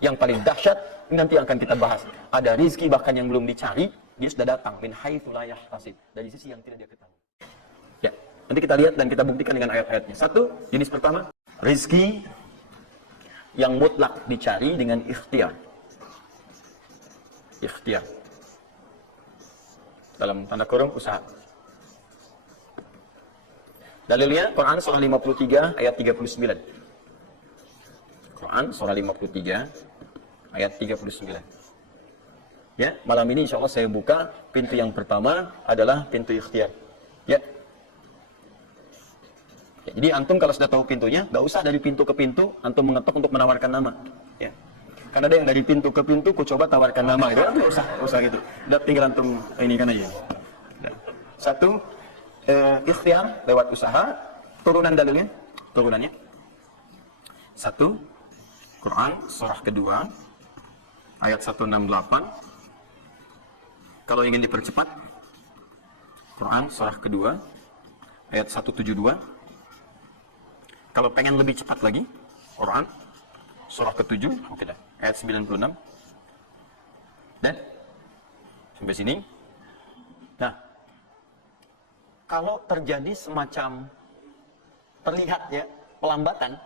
Yang paling dahsyat, ini nanti akan kita bahas. Ada rizki bahkan yang belum dicari, dia sudah datang. Min haitsu la yahtasib. Dari sisi yang tidak dia ketahui. Ya, nanti kita lihat dan kita buktikan dengan ayat-ayatnya. Satu, jenis pertama, rizki yang mutlak dicari dengan ikhtiar. Ikhtiar. Dalam tanda kurung usaha. Dalilnya Quran surah 53 ayat 39. Quran surah 53 ayat 39. Ya, malam ini insya Allah saya buka pintu yang pertama adalah pintu ikhtiar. Ya. Ya, jadi antum kalau sudah tahu pintunya, nggak usah dari pintu ke pintu antum mengetok untuk menawarkan nama. Ya. Karena ada yang dari pintu ke pintu, ku coba tawarkan nama itu, nggak usah gitu. Udah tinggal antum ini kan aja. Ya. Satu, ikhtiar lewat usaha. Turunan dalilnya, turunannya. Satu, Quran surah kedua ayat 168. Kalau ingin dipercepat, Quran surah kedua ayat 172. Kalau pengen lebih cepat lagi, Quran surah ke-7, oke dah, ayat 96. Dan sampai sini. Nah, kalau terjadi semacam terlihat ya pelambatan,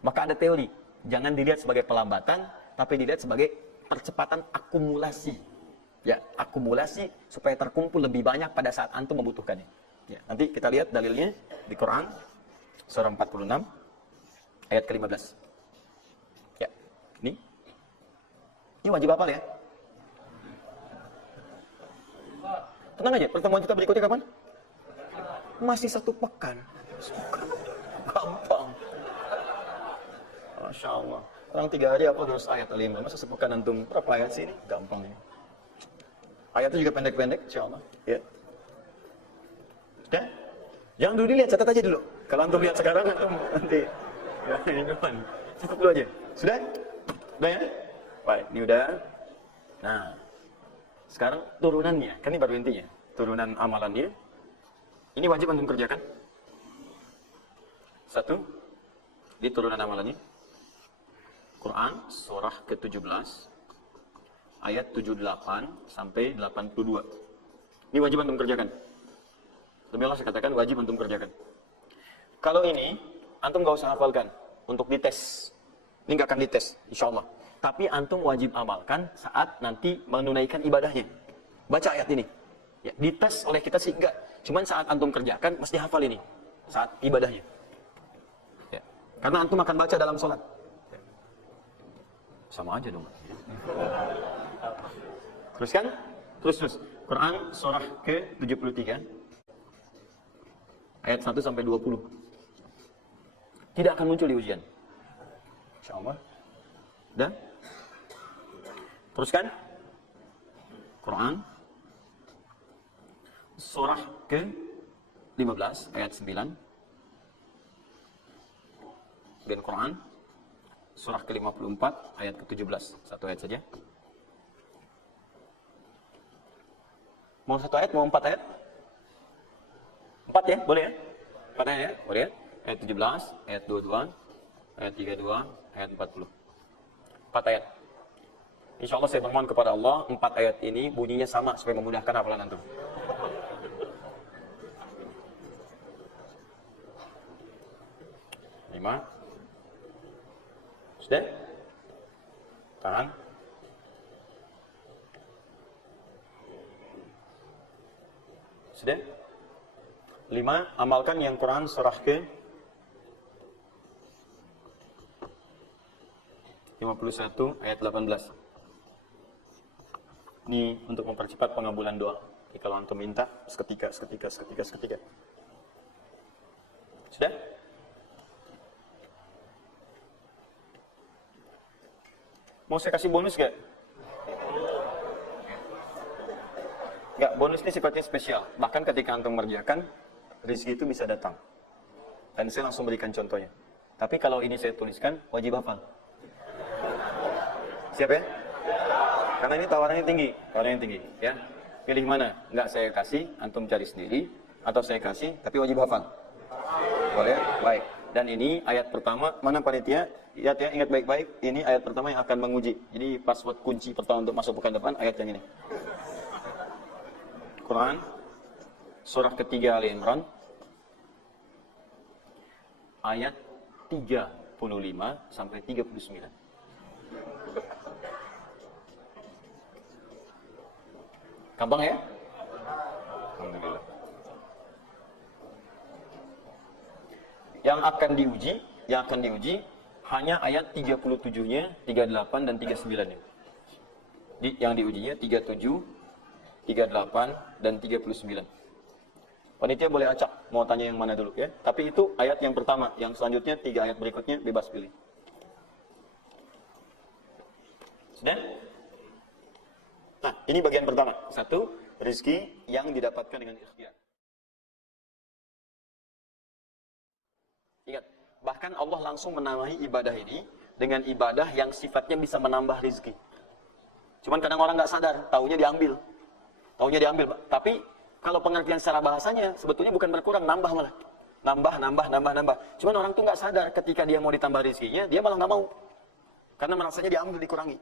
maka ada teori. Jangan dilihat sebagai pelambatan, tapi dilihat sebagai percepatan akumulasi. Ya, akumulasi supaya terkumpul lebih banyak pada saat antum membutuhkannya. Ya, nanti kita lihat dalilnya di Quran surah 46 ayat ke-15. Ya, ini wajib hafal ya. Tenang aja, pertemuan kita berikutnya kapan? Masih 1 pekan. Gampang. Masya Allah. Orang 3 hari apa terus ayat 5. Masa sepekan antum berapa ayat sih ini? Gampang ya. Ayatnya juga pendek-pendek, insya Allah. Ya. Ya. Jangan dulu dilihat, catat aja dulu. Kalau antum lihat sekarang, antum nanti. Ya, ini depan. Cukup dulu aja. Sudah? Udah ya? Baik, ini udah. Nah, sekarang turunannya. Kan ini baru intinya. Turunan amalannya. Ini wajib antum kerjakan. Satu, di turunan amalannya. Quran surah ke-17 ayat 78 sampai 82. Ini wajib antum kerjakan. Demi Allah saya katakan wajib antum kerjakan. Kalau ini antum gak usah hafalkan untuk dites. Ini gak akan dites, insya Allah. Tapi antum wajib amalkan saat nanti menunaikan ibadahnya. Baca ayat ini. Ya, dites oleh kita sih enggak. Cuman saat antum kerjakan mesti hafal ini saat ibadahnya. Ya. Karena antum akan baca dalam sholat. Ya. Sama aja dong. Teruskan? Terus. Quran surah ke-73 ayat 1 sampai 20. Tidak akan muncul di ujian. Insyaallah. Dan teruskan. Quran surah ke-15 ayat 9. Dan Quran surah ke-54 ayat ke-17. Satu ayat saja. Mau 1 ayat, mau 4 ayat? 4 ya, boleh ya? 4 ayat ya, boleh ya? Ayat 17, ayat 22, ayat 32, ayat 40. 4 ayat. Insya Allah saya bermohon kepada Allah, 4 ayat ini bunyinya sama supaya memudahkan hafalan antum. Lima. Sudah? Tahan. Sudah? 5. Amalkan yang Quran surah ke 51 ayat 18. Ini untuk mempercepat pengabulan doa. Jadi kalau antum minta seketika. Sudah? Mau saya kasih bonus gak? Enggak, bonus ini sifatnya spesial. Bahkan ketika antum mengerjakan, rezeki itu bisa datang. Dan saya langsung berikan contohnya. Tapi kalau ini saya tuliskan, wajib hafal. Siap ya? Karena ini tawarannya tinggi, ya. Pilih mana? Enggak saya kasih, antum cari sendiri, atau saya kasih, tapi wajib hafal. Boleh? Baik. Dan ini ayat pertama, mana panitia? Lihat ya, ingat baik-baik, ini ayat pertama yang akan menguji. Jadi password kunci pertama untuk masuk pekan depan, ayat yang ini. Quran, surah ketiga Ali Imran, ayat 35 sampai 39. Gampang ya? Alhamdulillah. Yang akan diuji hanya ayat 37-nya, 38 dan 39-nya. Yang diujinya 37, 38 dan 39. Panitia boleh acak mau tanya yang mana dulu ya. Tapi itu ayat yang pertama, yang selanjutnya 3 ayat berikutnya bebas pilih. Sudah? Nah, ini bagian pertama. 1, rezeki yang didapatkan dengan ikhtiar. Ingat, bahkan Allah langsung menamai ibadah ini dengan ibadah yang sifatnya bisa menambah rezeki. Cuman kadang orang nggak sadar, taunya diambil. Pak. Tapi kalau pengertian secara bahasanya sebetulnya bukan berkurang, nambah malah. Nambah. Cuman orang tuh nggak sadar ketika dia mau ditambah rezekinya, dia malah nggak mau. Karena merasanya diambil, dikurangi.